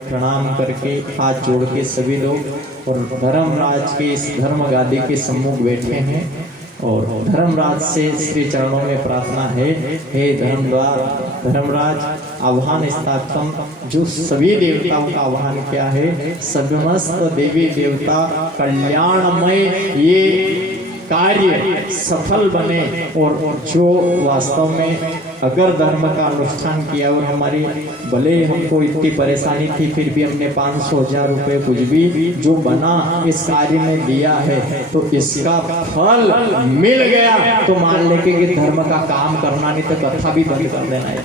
प्रणाम करके हाथ जोड़ के सभी लोग और धर्मराज के इस धर्म गादी के सम्मुख बैठे हैं और धर्मराज से श्री चरणों में प्रार्थना है, हे धर्मराज आह्वान स्थापकम, जो सभी देवताओं का आह्वान किया है, समस्त देवी देवता कल्याणमय ये कार्य सफल बने और जो वास्तव में अगर धर्म का अनुष्ठान किया और हमारी भले हमको इतनी परेशानी थी फिर भी हमने 500,000 रुपए कुछ भी जो बना इस कार्य में दिया है तो इसका फल मिल गया तो मान लेके कि धर्म का काम करना नहीं तो कथा भी बंद कर देना है।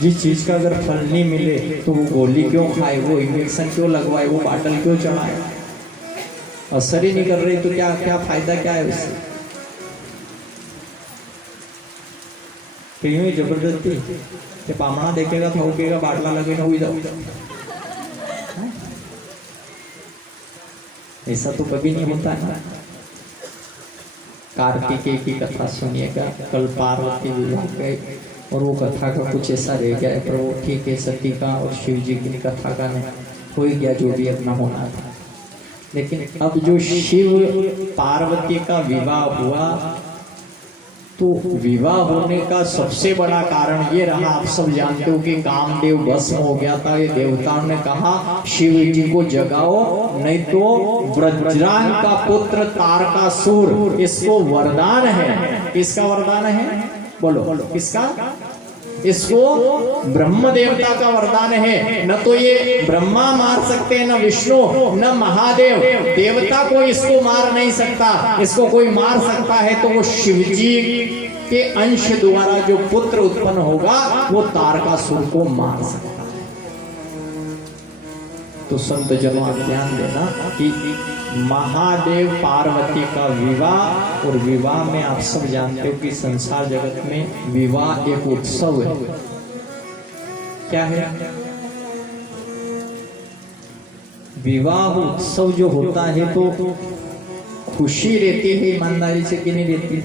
जिस चीज का अगर फल नहीं मिले तो वो गोली क्यों खाए, वो इंजेक्शन क्यों लगवाए, वो बाटल क्यों चढ़ाए, असर ही नहीं कर रही तो क्या क्या फायदा क्या है उससे। ही जबरदस्ती के पामना देखेगा थोकेगा बाटला लगेगा हुई जाओ, ऐसा तो कभी नहीं होता है। कार्तिकेय की कथा सुनिएगा, कल पार्वती विवाह गए और वो कथा का कुछ ऐसा रह गया है, पर वो ठीक है, सती का और शिव जी की कथा का नहीं हो गया जो भी अपना होना था। लेकिन अब जो शिव पार्वती का विवाह हुआ तो विवाह होने का सबसे बड़ा कारण ये रहा, आप सब जानते हो कि कामदेव भस्म हो गया था। ये देवताओं ने कहा शिव जी को जगाओ नहीं तो वज्रांग का पुत्र तारकासुर, इसको वरदान है। किसका वरदान है बोलो, किसका? इसको ब्रह्म देवता का वरदान है। न तो ये ब्रह्मा मार सकते हैं, न विष्णु, न महादेव, देवता कोई इसको मार नहीं सकता। इसको कोई मार सकता है तो वो शिवजी के अंश द्वारा जो पुत्र उत्पन्न होगा वो तारकासुर को मार सकता है। तो संत जनों आप ध्यान देना कि महादेव पार्वती का विवाह, और विवाह में आप सब जानते हो कि संसार जगत में विवाह एक उत्सव है। क्या है? विवाह उत्सव जो होता है तो खुशी रहती है ईमानदारी से कि नहीं रहती?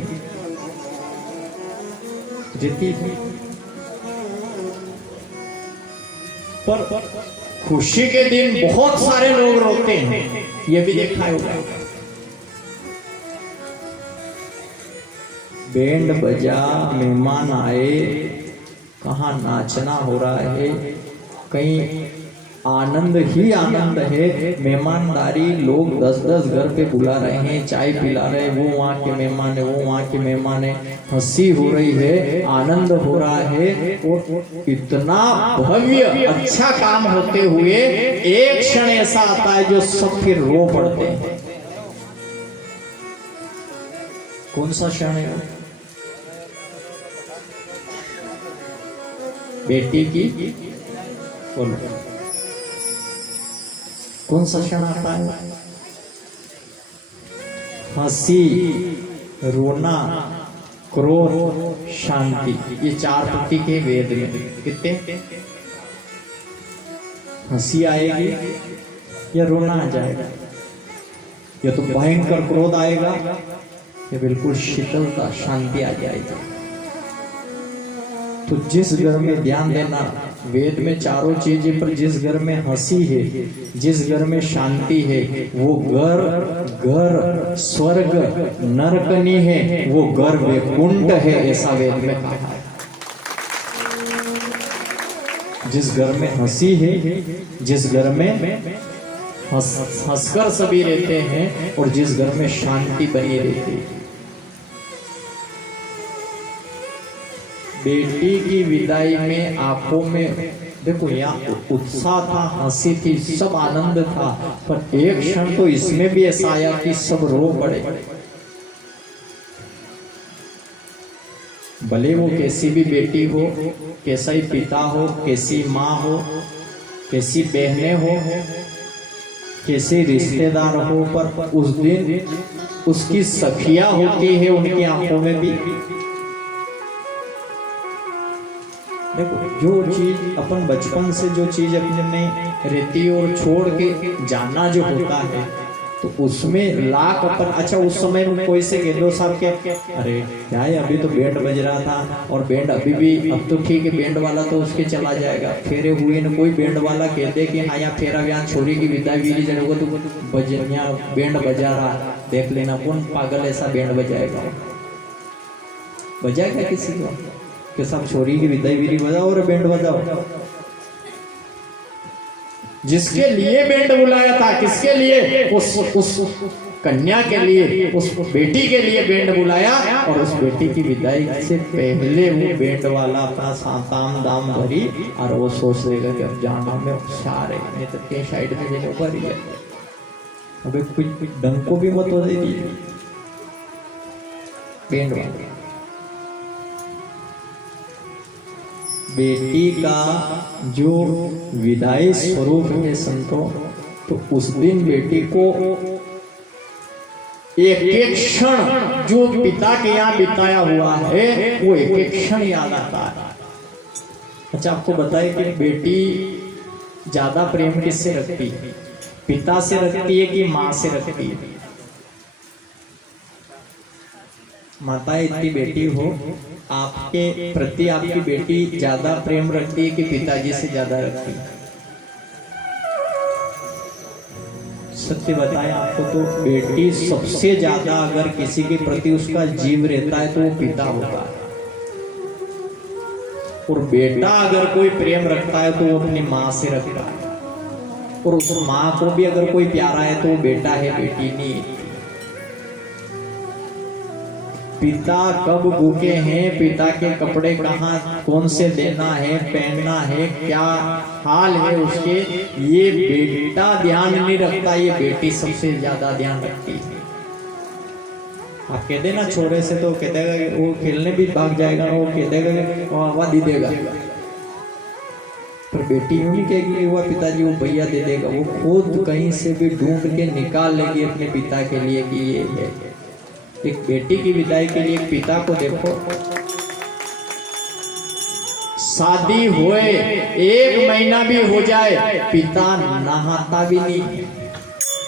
रहती है। पर खुशी के दिन बहुत सारे लोग रोते हैं, ये भी देखा होगा। बैंड बजा, मेहमान आए, कहाँ नाचना हो रहा है, कहीं आनंद ही आनंद है। मेहमानदारी, लोग 10-10 घर पे बुला रहे हैं, चाय पिला रहे हैं, वो वहाँ के मेहमान है, वो वहाँ के मेहमान है, हंसी हो रही है, आनंद हो रहा है। और इतना भव्य अच्छा काम होते हुए एक क्षण ऐसा आता है जो सब फिर रो पड़ते हैं। कौन सा क्षण है? बेटी की बोलो, कौन सा क्षण आता है? हंसी, रोना, क्रोध, शांति, ये 4 प्रतीक है वेद में। कितने? हंसी आएगी या रोना आ जाएगा, या तो भयंकर क्रोध आएगा या बिल्कुल शीतलता शांति आ जाएगी। तो जिस घर में, ध्यान देना, वेद में चारों चीजें, पर जिस घर में हंसी है, जिस घर में शांति है, वो घर स्वर्ग नरक नहीं है, वो घर वैकुंठ है, ऐसा वेद में कहा है। जिस घर में हंसी है, जिस घर में हंसकर सभी रहते हैं और जिस घर में शांति बनी रहती है। बेटी की विदाई में आंखों में देखो यहाँ उत्साह था, हंसी थी, सब आनंद था, पर एक क्षण तो इसमें भी ऐसा आया कि सब रो पड़े। भले वो कैसी भी बेटी हो, कैसा ही पिता हो, कैसी माँ हो, कैसी बहनें हो, कैसे रिश्तेदार हो, पर उस दिन उसकी सखियां होती है उनकी आंखों में भी। देखो जो चीज अपन बचपन से जो चीज अपने में रहती है और छोड़ के जाना जो होता है तो उसमें लाख अपन, अच्छा उस समय में कोई से कह दो साहब के अरे क्या है अभी तो बैंड बज रहा था और बैंड अभी भी, अब तो ठीक है बैंड वाला तो उसके चला जाएगा, फेरे हुए न कोई बैंड वाला कह दे कि हाँ यहाँ फेरा ब्याह छोरी की विदाई वीरी जरूर तो बज यहाँ बैंड बजा रहा, देख लेना कौन पागल ऐसा बैंड बजाएगा, बजाएगा किसी को कि सब छोरी की विदाई वीरी बजाओ और बैंड बजाओ। जिसके लिए बैंड बुलाया था, किसके लिए, उस कन्या के लिए, उस बेटी के लिए बैंड बुलाया, और उस बेटी की विदाई से पहले वो बैंड वाला अपना ताम दाम भरी और वो सोच लेगा कि अब जाना में होशियार है, नहीं तो के साइड में देने ऊपर ही है, अबे कुछ डंग को भी मत हो दे बैंड वाला। बेटी का जो विदाई स्वरूप है संतों, तो उस दिन बेटी को एक एक क्षण जो पिता के यहाँ बिताया हुआ है वो एक एक क्षण याद आता है। अच्छा आपको बताए कि बेटी ज्यादा प्रेम किससे रखती है, पिता से रखती है कि माँ से रखती है? माता इतनी बेटी हो, आपके प्रति आपकी बेटी ज्यादा प्रेम रखती है कि पिताजी से ज्यादा रखती है? सत्य बताएं आपको तो बेटी सबसे ज्यादा अगर किसी के प्रति उसका जीव रहता है तो वो पिता होता है, और बेटा अगर कोई प्रेम रखता है तो वो अपनी माँ से रखता है, और उस माँ को भी अगर कोई प्यारा है तो वो बेटा है, बेटी नहीं। पिता कब भूखे हैं, पिता के कपड़े कहाँ कौन से देना है, पहनना है, क्या हाल है उसके, ये बेटा ध्यान नहीं रखता, ये बेटी सबसे ज्यादा ध्यान रखती है। आप कह देना छोरे से तो कह देगा वो खेलने भी भाग जाएगा, वो कह देगा वो आवाज दे देगा, पर बेटी यूं नहीं कहेगी वो पिताजी वो भैया दे देगा, वो खुद कहीं से भी ढूंढ के निकाल लेगी अपने पिता के लिए कि ये है। एक बेटी की विदाई के लिए एक पिता को देखो, शादी हुए 1 महीना भी हो जाए पिता नहाता भी नहीं,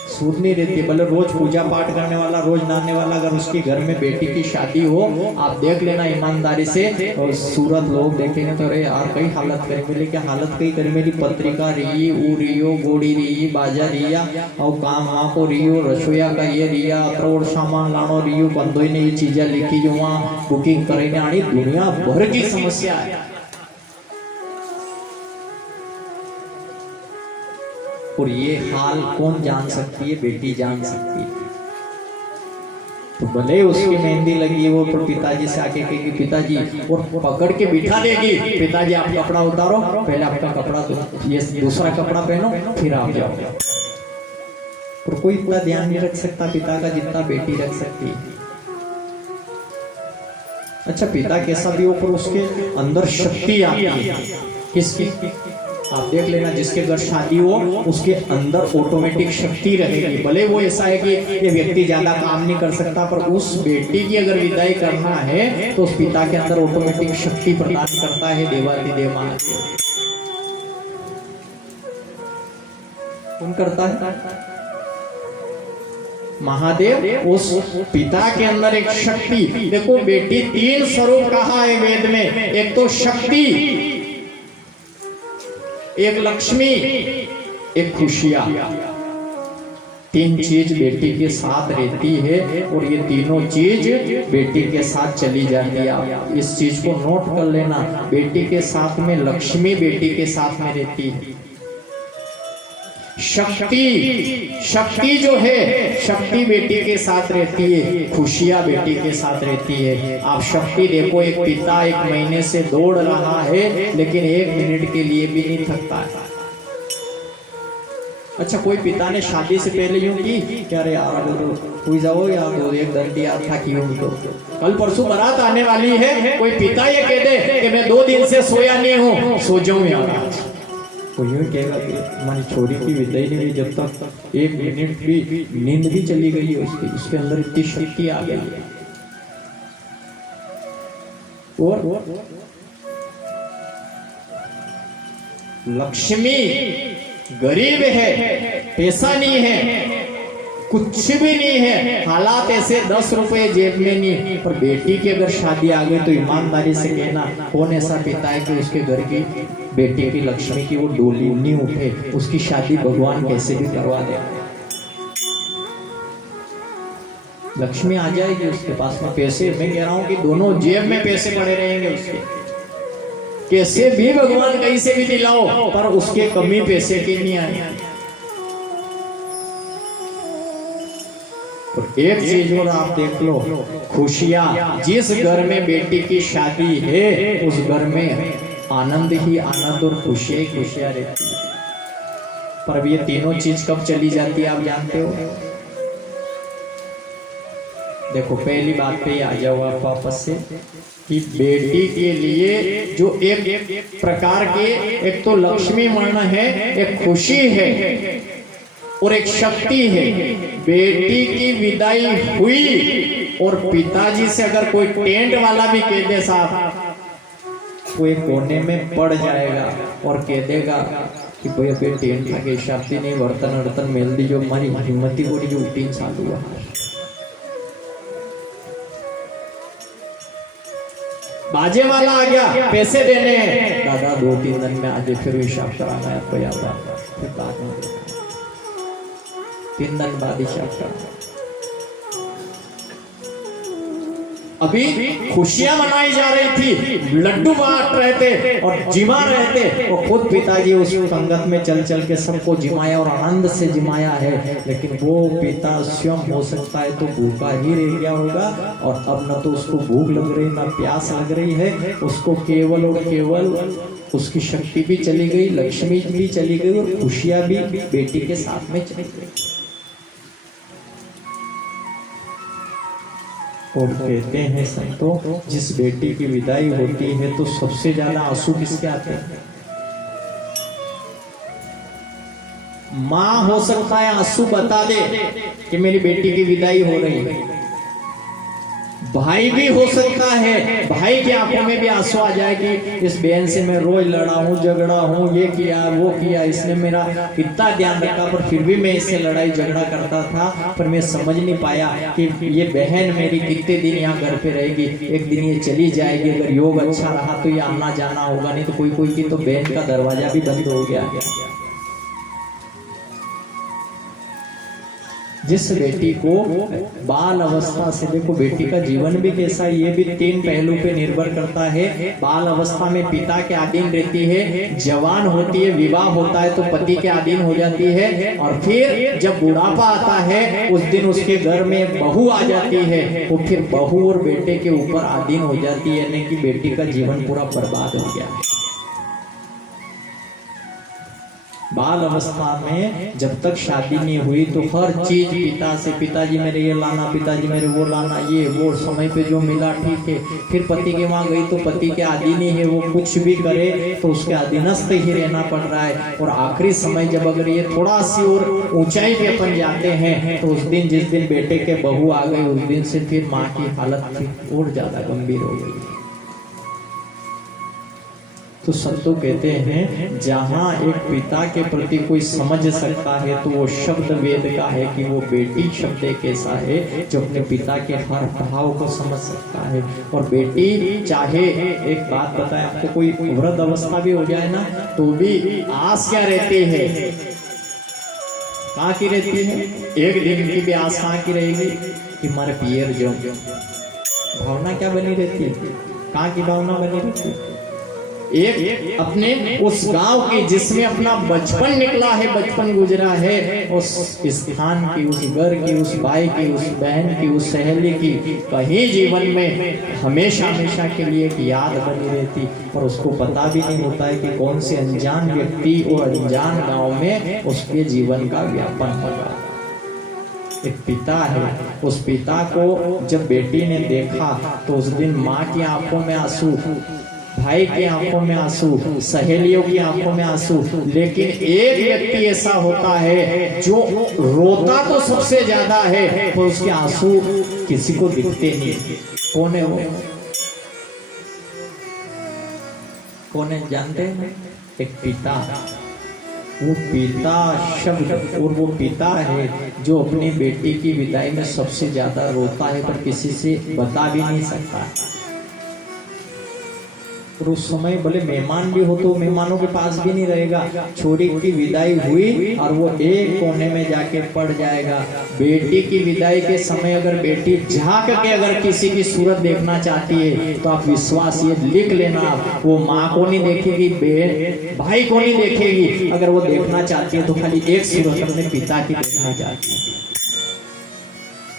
सूद नहीं रहती, भले रोज पूजा पाठ करने वाला, रोज नहाने वाला, अगर उसके घर में बेटी की शादी हो, आप देख लेना ईमानदारी से, और सूरत लोग देखेंगे तो अरे यार कई हालत करें मिले, क्या हालत कई करें मेरी, पत्रिका रही ऊ रियो गोड़ी रही बाजा रिया और काम वहाँ को रियो रसोईया का ये रिया अत्रोड़ सामान लानो रियो बंदोई ने ये चीजें लिखी जो वहाँ बुकिंग करेंगे आनी, दुनिया भर की समस्या है। और ये हाल कौन जान सकती है, बेटी जान सकती है। तो भले उसकी मेहंदी लगी है, वो तो पिताजी से आके कहेगी पिताजी, और पकड़ के बिठा देगी, पिताजी आप कपड़ा उतारो, पहले आपका कपड़ा तो ये दूसरा कपड़ा पहनो फिर आप जाओ। और कोई इतना ध्यान नहीं रख सकता पिता का जितना बेटी रख सकती है। अच्छा पिता कैसा भी हो पर उसके अंदर शक्ति आती है, किसकी आप देख लेना, जिसके घर शादी हो उसके अंदर ऑटोमेटिक शक्ति रहेगी, भले वो ऐसा है कि ये व्यक्ति ज्यादा काम नहीं कर सकता, पर उस बेटी की अगर विदाई करना है तो उस पिता के अंदर ऑटोमेटिक शक्ति प्रदान करता है देवाधिदेव महादेव। कौन करता है? महादेव। उस पिता के अंदर एक शक्ति, देखो बेटी 3 स्वरूप कहा है वेद में, एक तो शक्ति, एक लक्ष्मी, एक खुशियां, 3 चीज बेटी के साथ रहती है, और ये तीनों चीज बेटी के साथ चली जाती है। इस चीज को नोट कर लेना, बेटी के साथ में लक्ष्मी बेटी के साथ में रहती है, शक्ति जो है शक्ति बेटी के साथ रहती है, खुशियां बेटी के साथ रहती है। आप शक्ति देखो, एक पिता 1 महीने से दौड़ रहा है लेकिन 1 मिनट के लिए भी नहीं थकता है। अच्छा कोई पिता ने शादी से पहले यूं की क्या, अरे यार कोई जाओ यार 1 घंटे यार था क्यों, तो कल परसों बारात आने वाली है, कोई पिता ये कह दे कि मैं 2 दिन से सोया नहीं हूँ, सो जाऊं यार आज, तो यूं कहेगा कि हमारी छोरी की विदाई नहीं हुई जब तक 1 मिनट भी नींद भी चली गई है उसकी, उसके अंदर इतनी शक्ति आ गई है। और लक्ष्मी गरीब है, पैसा नहीं है, कुछ भी नहीं है, हालात ऐसे 10 रुपए जेब में नहीं, पर बेटी की अगर शादी आ गई तो ईमानदारी से कहना कौन ऐसा पिता है कि उसके घर की बेटी की लक्ष्मी की वो डोली नहीं उठे, उसकी शादी भगवान कैसे भी करवा दे, लक्ष्मी आ जाएगी उसके पास में पैसे। मैं कह रहा हूं कि दोनों जेब में पैसे पड़े रहेंगे उसके, कैसे भी भगवान कहीं से भी दिलाओ, पर उसके कमी पैसे की नहीं आए। और एक चीज और आप देख लो, खुशियां, जिस घर में बेटी की शादी है उस घर में आनंद ही आनंद और खुशियां ही खुशियां रहती है। पर अब ये तीनों चीज कब चली जाती है आप जानते हो? देखो पहली बात पे आ जाओ आप वापस से कि बेटी के लिए जो एक प्रकार के, एक तो लक्ष्मी मन है, एक खुशी है और एक शक्ति है। बेटी की विदाई हुई और पिताजी से अगर कोई टेंट वाला भी कह दे साहब, कोई कोने में पड़ जाएगा और कह देगा कि भाई अभी टेंट लगे शक्ति नहीं, बर्तन वर्तन मेल दी, जो हमारी हिम्मती बोली जो 3 साल हुआ, बाजे वाला आ गया पैसे देने हैं, दादा 2-3 दिन में आज फिर हिसाब कराना है आपको, याद आ फिर बाद में 3 दिन बाद हिसाब कराना। अभी खुशियां मनाई जा रही थी, लड्डू बांट रहे थे और जिमा रहे थे, और खुद पिताजी उस संगत में चल चल के सबको जिमाया और आनंद से जिमाया है, लेकिन वो पिता स्वयं हो सकता है तो भूखा ही रह गया होगा, और अब न तो उसको भूख लग रही ना प्यास लग रही है, उसको केवल और केवल उसकी शक्ति भी चली गई, लक्ष्मी भी चली गई और खुशियां भी बेटी के साथ में चली गई। और कहते हैं संतों, जिस बेटी की विदाई होती है तो सबसे ज्यादा आंसू किसके आते हैं? माँ हो सकता है आंसू बता दे कि मेरी बेटी की विदाई हो रही है, भाई भी हो सकता है, भाई की आंखों में भी आंसू आ जाए कि इस बहन से मैं रोज लड़ा हूँ, झगड़ा हूँ, ये किया वो किया, इसने मेरा इतना ध्यान रखा, पर फिर भी मैं इससे लड़ाई झगड़ा करता था, पर मैं समझ नहीं पाया कि ये बहन मेरी कितने दिन यहाँ घर पे रहेगी, एक दिन ये चली जाएगी, अगर योग अच्छा रहा तो ये आना जाना होगा, नहीं तो कोई कोई की तो बहन का दरवाजा भी बंद हो गया। जिस बेटी को बाल अवस्था से, देखो बेटी का जीवन भी कैसा है, ये भी 3 पहलू पे निर्भर करता है। बाल अवस्था में पिता के अधीन रहती है, जवान होती है, विवाह होता है तो पति के अधीन हो जाती है, और फिर जब बुढ़ापा आता है उस दिन उसके घर में बहू आ जाती है, वो फिर बहू और बेटे के ऊपर अधीन हो जाती है, यानी कि बेटी का जीवन पूरा बर्बाद हो गया है। बाल अवस्था में जब तक शादी नहीं हुई तो हर चीज पिता से, पिताजी मेरे ये लाना, पिताजी मेरे वो लाना, ये वो समय पे जो मिला ठीक है, फिर पति के वहां गई तो पति के अधीन ही है, वो कुछ भी करे तो उसके अधीनस्थ ही रहना पड़ रहा है, और आखिरी समय जब अगर ये थोड़ा सी और ऊंचाई पे अपन जाते हैं तो उस दिन, जिस दिन बेटे के बहू आ गई, उस दिन से फिर माँ की हालत और ज्यादा गंभीर हो गई। तो संतों कहते हैं जहां एक पिता के प्रति कोई समझ सकता है तो वो शब्द वेद का है कि वो बेटी शब्द एक ऐसा है जो अपने पिता के हर भाव को समझ सकता है। और बेटी चाहे, एक बात बताए आपको, कोई वृद्ध अवस्था भी हो जाए ना तो भी आस क्या रहती है, कहाँ की रहती है? एक दिन की भी आस कहाँ की रहेगी कि हमारे पियर जो भावना क्या बनी रहती है, कहाँ की भावना बनी रहती है? एक अपने उस गांव की जिसमें अपना बचपन निकला है, बचपन गुजरा है, उस स्थान की, उस घर की, उस भाई की, उस बहन की, उस सहेली की कहीं जीवन में हमेशा हमेशा के लिए एक याद बनी रहती, और उसको पता भी नहीं होता है कि कौन से अनजान व्यक्ति और अनजान गांव में उसके जीवन का व्यापन होगा। एक पिता है, उस पिता को जब बेटी ने देखा तो उस दिन माँ की आंखों में आंसू, भाई की आंखों में आंसू, सहेलियों की आंखों में आंसू, लेकिन एक व्यक्ति ऐसा होता है जो रोता तो सबसे ज्यादा है पर उसके आंसू किसी को दिखते नहीं। कौन है वो? कौन है जानते हैं? एक पिता। वो पिता शब्द, और वो पिता है जो अपनी बेटी की विदाई में सबसे ज्यादा रोता है, पर किसी से बता भी नहीं सकता। और उस समय भले मेहमान भी हो तो मेहमानों के पास भी नहीं रहेगा। छोरी की विदाई हुई और वो एक कोने में जाके पड़ जाएगा। बेटी की विदाई के समय अगर बेटी झांक के अगर किसी की सूरत देखना चाहती है तो आप विश्वास ये लिख लेना, आप वो माँ को नहीं देखेगी, बहन भाई को नहीं देखेगी। अगर वो देखना चाहती है तो खाली एक सूरत अपने पिता की देखना चाहती है।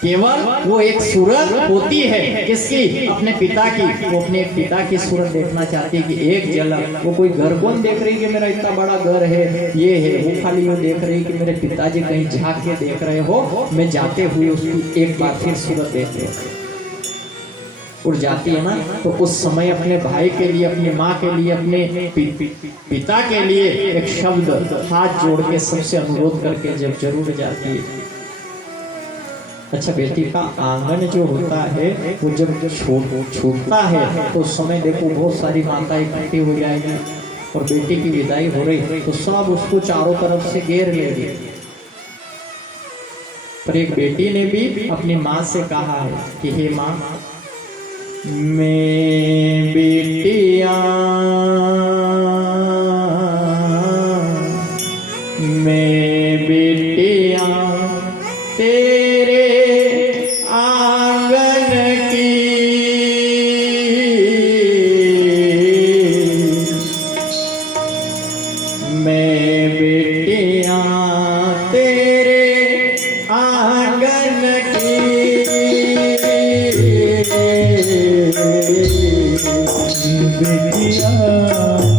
केवल वो एक सूरत होती है किसकी? अपने पिता की। वो अपने एक पिता की सूरत देखना चाहती है कि एक झलक। वो कोई घर कौन देख रही कि मेरा इतना बड़ा घर है, ये है, वो खाली वो देख रही कि मेरे पिताजी कहीं झांक के देख रहे हो, मैं जाते हुए उसकी एक बार फिर सूरत देख रही उड़ जाती है ना। तो उस समय अपने भाई के लिए, अपनी माँ के लिए, अपने पिता के लिए एक शब्द हाथ जोड़ के सबसे अनुरोध करके जब जरूर जाती है। अच्छा, बेटी का आंगन जो होता है वो जब छूटता है तो उस समय देखो बहुत सारी माताएं इकट्ठी हो जाएगी और बेटी की विदाई हो रही तो सब उसको चारों तरफ से घेर लेगी। पर एक बेटी ने भी अपनी माँ से कहा है कि हे माँ, मैं बेटिया, मैं बेटिया तेरे आंगन की, मैं बेटिया तेरे आंगन की, बेटिया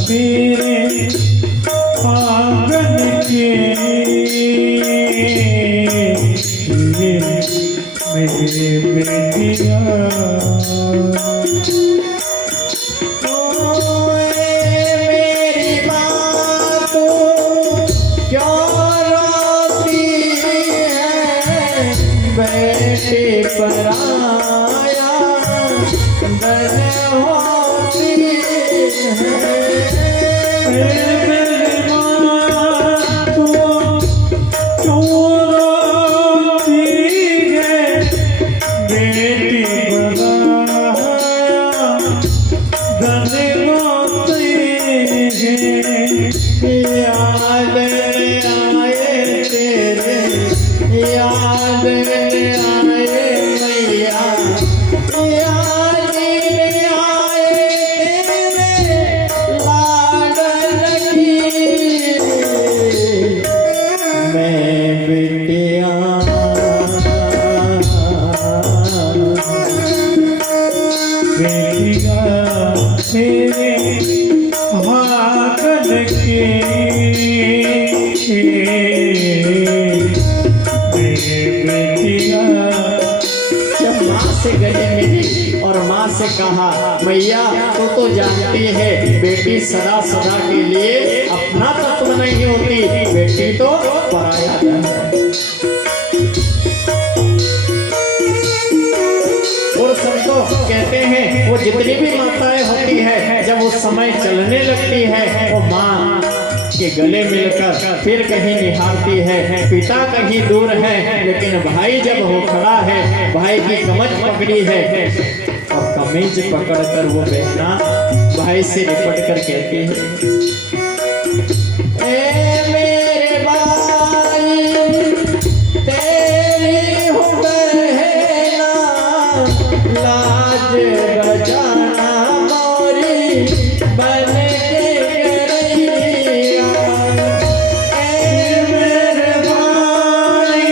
तेरे आंगन की, मेरी बेटिया मेरी माँ तो क्यों रोती है, बेटे पर आया दर होती है। याद आए तेरे, याद आए मैया, याद आए तेरे लाडन की, मैं बेटिया बेटिया तेरे आंगन के, जब माँ से गले मिली और माँ से कहा, मैया तो जानती है बेटी सदा सदा के लिए अपना तत्व नहीं होती, बेटी तो पराया धन है। और संतों कहते हैं वो जितनी भी माताएं होती है जब उस समय चलने लगती है वो माँ के गले मिलकर फिर कहीं निहारती है। पिता कहीं दूर है लेकिन भाई जब हो खड़ा है, भाई की कमर पकड़ी है और कमीज पकड़कर वो बहना भाई से लिपट कर कहती है, ए मेरे भाई तेरी हो बहना, लाज बचाना मोरी बन के गरैया, ए मेरे भाई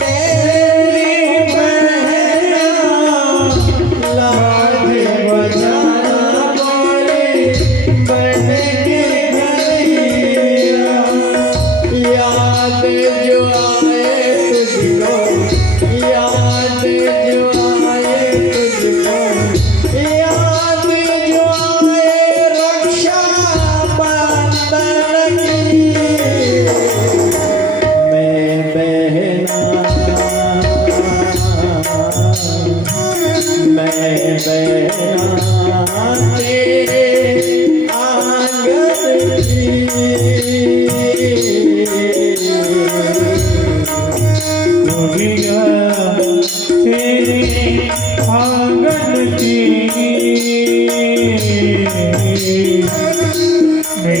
तेरी बहना, लाज बचाना मोरी बन के गरैया, याद जो आए तुझको, याद जो आए तुझको, याद जो आए रक्षा बंधन की, मैं बहना, मैं बहना तेरे आंगन की।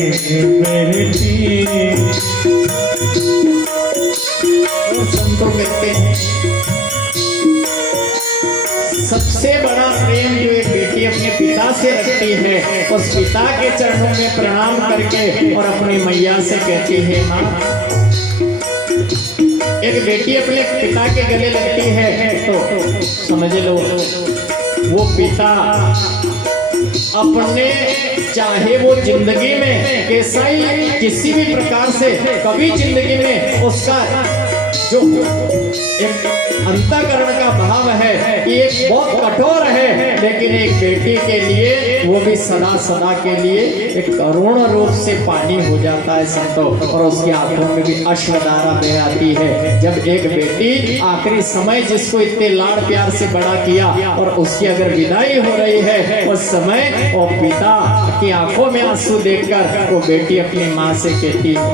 बेटी। और संतों कहते हैं सबसे बड़ा प्रेम जो एक बेटी अपने पिता से रखती है, उस पिता के चरणों में प्रणाम करके और अपनी मैया से कहती है माँ। एक बेटी अपने पिता के गले लगती है तो समझ लो वो पिता अपने चाहे वो जिंदगी में कैसा ही किसी भी प्रकार से कभी जिंदगी में उसका जो एक अंतःकरण का भाव है कि एक बहुत कठोर है, लेकिन एक बेटी के लिए वो भी सदा सदा के लिए एक करुण रूप से पानी हो जाता है संतों, और उसकी आंखों में भी अश्रुधारा बह आती है। जब एक बेटी आखिरी समय जिसको इतने लाड़ प्यार से बड़ा किया और उसकी अगर विदाई हो रही है, उस समय वो पिता की आंखों में आंसू देखकर वो बेटी अपनी माँ से कहती है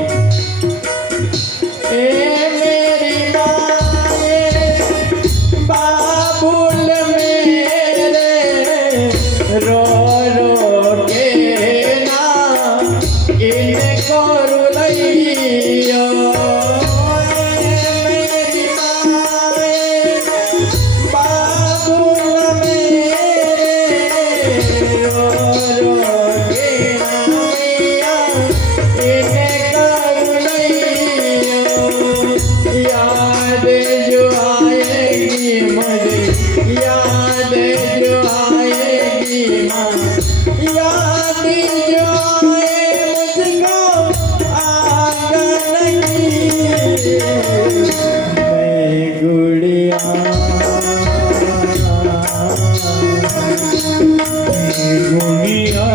रो रो के ना इनको रुलैया, मेरी माए बाबुल मेरे रो रो के ना मैया इनको रुलैया। याद जो आएगी मुझे, याद जो आएगी माँ, याद जो आए मुझको आंगन की मैं गुड़िया, गुड़िया।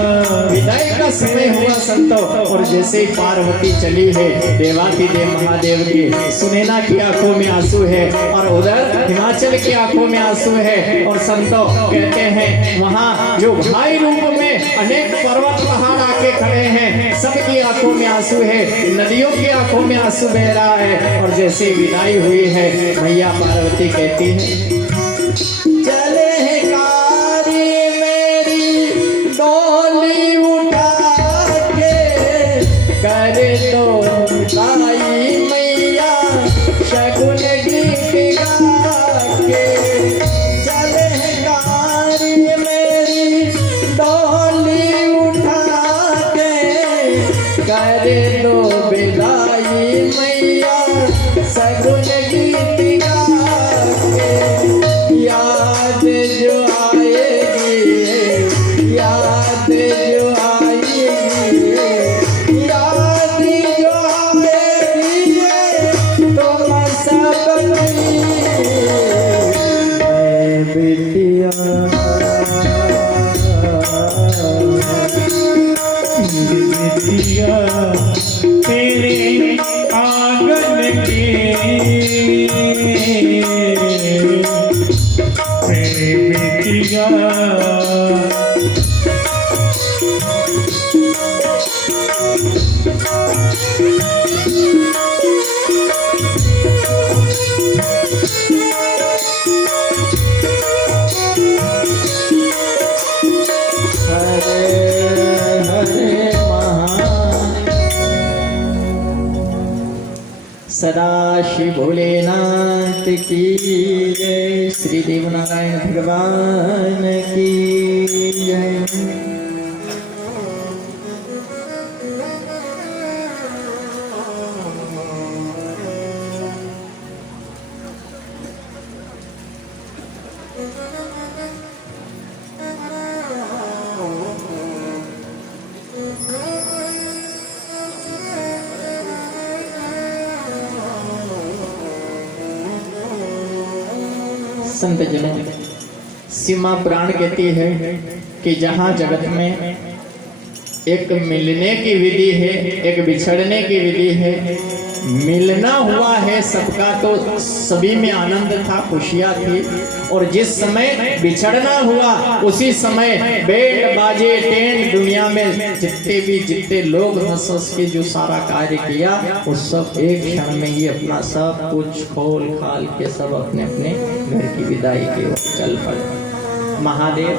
विदाई का समय हुआ संतों, और जैसे ही पार्वती चली है, देवाती देव महादेव की सुनैना की आंखों में आंसू है और उधर हिमाचल की आंखों में आंसू है। और संतों कहते हैं वहाँ जो भाई रूप में अनेक पर्वत पहाड़ आके खड़े हैं, सबकी आंखों में आंसू है, नदियों की आंखों में आंसू बह रहा है। और जैसे विदाई हुई है, मैया पार्वती कहती है चले है कारी मेरी डोली उठा के, करे तो ताई मैया शगुन गीत गा के। चले है कारी मेरी डोली उठा के, करे तो विदाई मैया शगुन गीत गा के। याद जो आएगी, याद जो आएगी, याद जो आएगी तुम सबकी बेटिया। बेटिया तेरे आंगन की, बेटिया हरे हरे सदा श्री भोलेनाथ की जय, श्री देवनारायण भगवान की जय। संत जनों, सीमा पुराण कहती है कि जहाँ जगत में एक मिलने की विधि है, एक बिछड़ने की विधि है, मिलना हुआ है सबका तो सभी में आनंद था, खुशियाँ थी। और जिस समय बिछड़ना हुआ उसी समय बैंड बाजे टेंट दुनिया में जितने लोग हंस हंस के जो सारा कार्य किया, उस सब एक क्षण में ही अपना सब कुछ खोल खाल के सब अपने अपने घर की विदाई की ओर चल पड़े। महादेव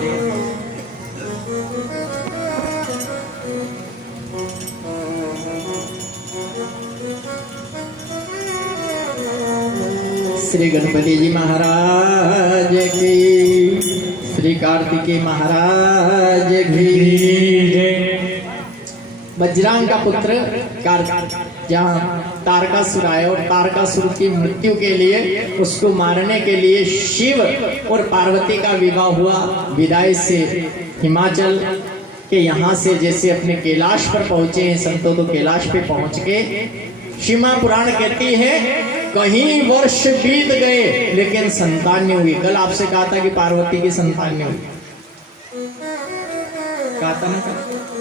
श्री गणपति जी महाराज की, श्री कार्तिकेय महाराज की। वज्रांग का पुत्र जहाँ तारकासुर आया और तारकासुर की मृत्यु के लिए, उसको मारने के लिए शिव और पार्वती का विवाह हुआ। विदाई से हिमाचल के यहाँ से जैसे अपने कैलाश पर पहुंचे हैं संतों, तो कैलाश पे पहुंच के शिमा पुराण कहती है कहीं वर्ष बीत गए लेकिन संतान नहीं हुई। कल आपसे कहा था कि पार्वती की संतान नहीं हुई, कहा था ना,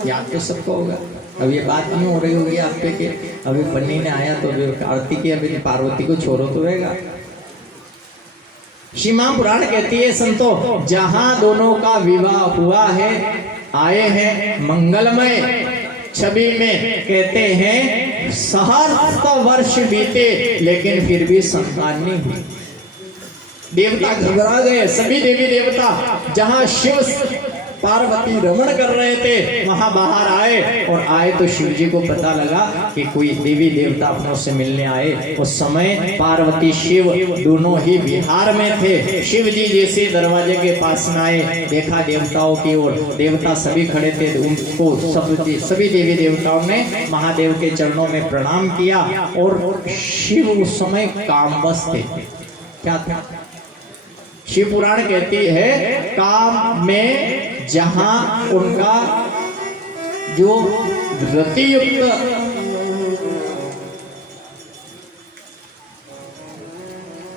याद तो सबको होगा। अब ये बात नहीं हो रही होगी आप पे कि अभी बन्नी ने आया तो कार्तिक अभी पार्वती को छोड़ो तो रहेगा। शिमा पुराण कहती है संतों, जहां दोनों का विवाह हुआ है, आए हैं मंगलमय छवि में, कहते हैं सहस्त्र वर्ष बीते लेकिन फिर भी संतान नहीं हुई। देवता घबरा गए, सभी देवी देवता जहां शिव पार्वती रमण कर रहे थे वहां बाहर आए, और आए तो शिव जी को पता लगा कि कोई देवी देवता अपनों से मिलने आए। उस समय पार्वती शिव दोनों ही विहार में थे। शिव जी जैसे दरवाजे के पास में आए, देखा देवताओं की ओर, देवता सभी खड़े थे, उनको सभी देवी देवताओं ने महादेव के चरणों में प्रणाम किया। और शिव उस समय कामवश थे। क्या था? शिव पुराण कहती है काम में जहां उनका जो रतियुक्त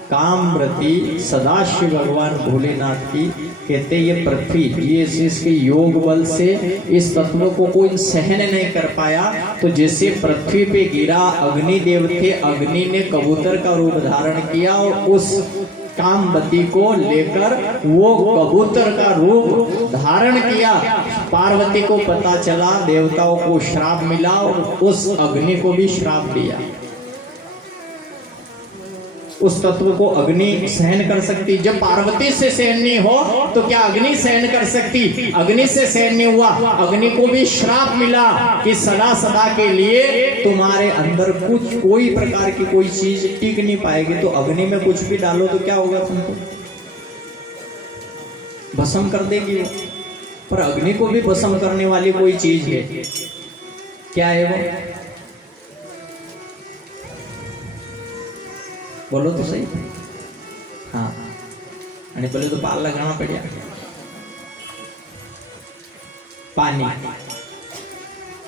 कामरति सदाशिव भगवान भोलेनाथ की, कहते ये पृथ्वी ये इसके योग बल से इस तत्व को कोई सहन नहीं कर पाया, तो जैसे पृथ्वी पे गिरा अग्निदेव थे, अग्नि ने कबूतर का रूप धारण किया और उस कामवती को लेकर वो कबूतर का रूप धारण किया। पार्वती को पता चला, देवताओं को श्राप मिला और उस अग्नि को भी श्राप दिया। उस तत्व को अग्नि सहन कर सकती, जब पार्वती से सहन नहीं हो तो क्या अग्नि सहन कर सकती? अग्नि से सहन नहीं हुआ, अग्नि को भी श्राप मिला कि सदा सदा के लिए तुम्हारे अंदर कुछ कोई प्रकार की कोई चीज टिक नहीं पाएगी। तो अग्नि में कुछ भी डालो तो क्या होगा? तुमको भस्म कर देगी वो। पर अग्नि को भी भस्म करने वाली कोई चीज है, क्या है वो? बोलो तो सही। हाँ, आणि बोले तो पाल लगाना पड़ेगा। पानी।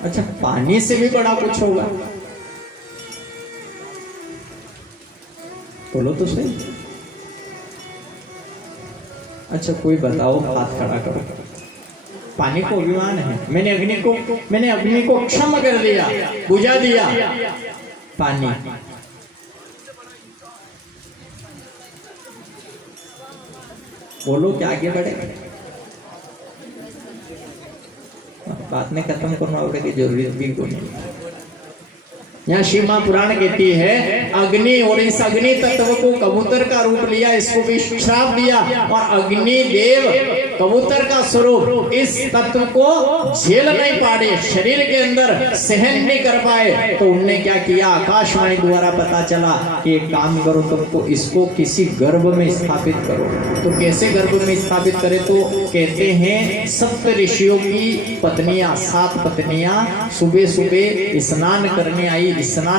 अच्छा, पानी से भी बड़ा कुछ होगा? बोलो तो सही। अच्छा, कोई बताओ, हाथ खड़ा करो। पानी को अभिमान है, मैंने अग्नि को क्षम कर दिया, बुझा दिया। पानी बोलो क्या आगे बढ़े? बात में खत्म करना होगा कि जरूरत भी कोई नहीं। यहाँ शिव महापुराण कहती है अग्नि, और इस अग्नि तत्व को कबूतर का रूप लिया, इसको भी श्राप दिया, और अग्नि देव कबूतर का स्वरूप इस तत्व को झेल नहीं पाए, शरीर के अंदर सहन नहीं कर पाए। तो उनने क्या किया? आकाशवाणी द्वारा पता चला कि एक काम करो, तुमको इसको किसी गर्भ में स्थापित करो। तो कैसे गर्भ में स्थापित करे? तो कहते हैं सप्त ऋषियों की पत्नियां, 7 पत्नियां सुबह सुबह स्नान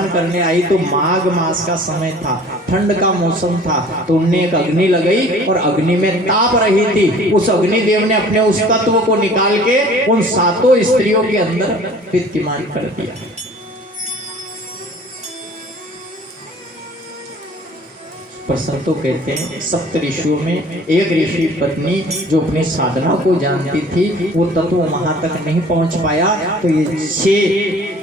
करने आई तो माघ मास का समय था, ठंड का मौसम था। तो उनने एक अग्नि लगाई और अग्नि में ताप रही थी। उस अग्निदेव ने अपने उस तत्व को निकाल के उन 7 स्त्रियों के अंदर विद्यमान कर दिया। पर संतों कहते हैं सप्त ऋषियों में एक ऋषि पत्नी जो अपनी साधना को जानती थी, वो तत्व वहां तक नहीं पहुंच पाया। तो ये 6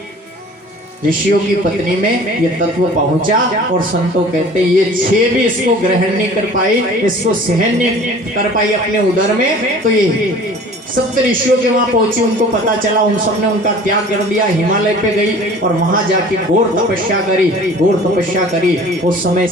ऋषियों की पत्नी में ये तत्व पहुंचा, और संतों कहते हैं ये 6 भी इसको ग्रहण नहीं कर पाई, इसको सहन नहीं कर पाई अपने उदर में। तो ये सप्त ऋषियों के वहां पहुंची, उनको पता चला, उन सबने उनका त्याग कर दिया, हिमालय पे गई और वहां जाके घोर तपस्या करी। उस समय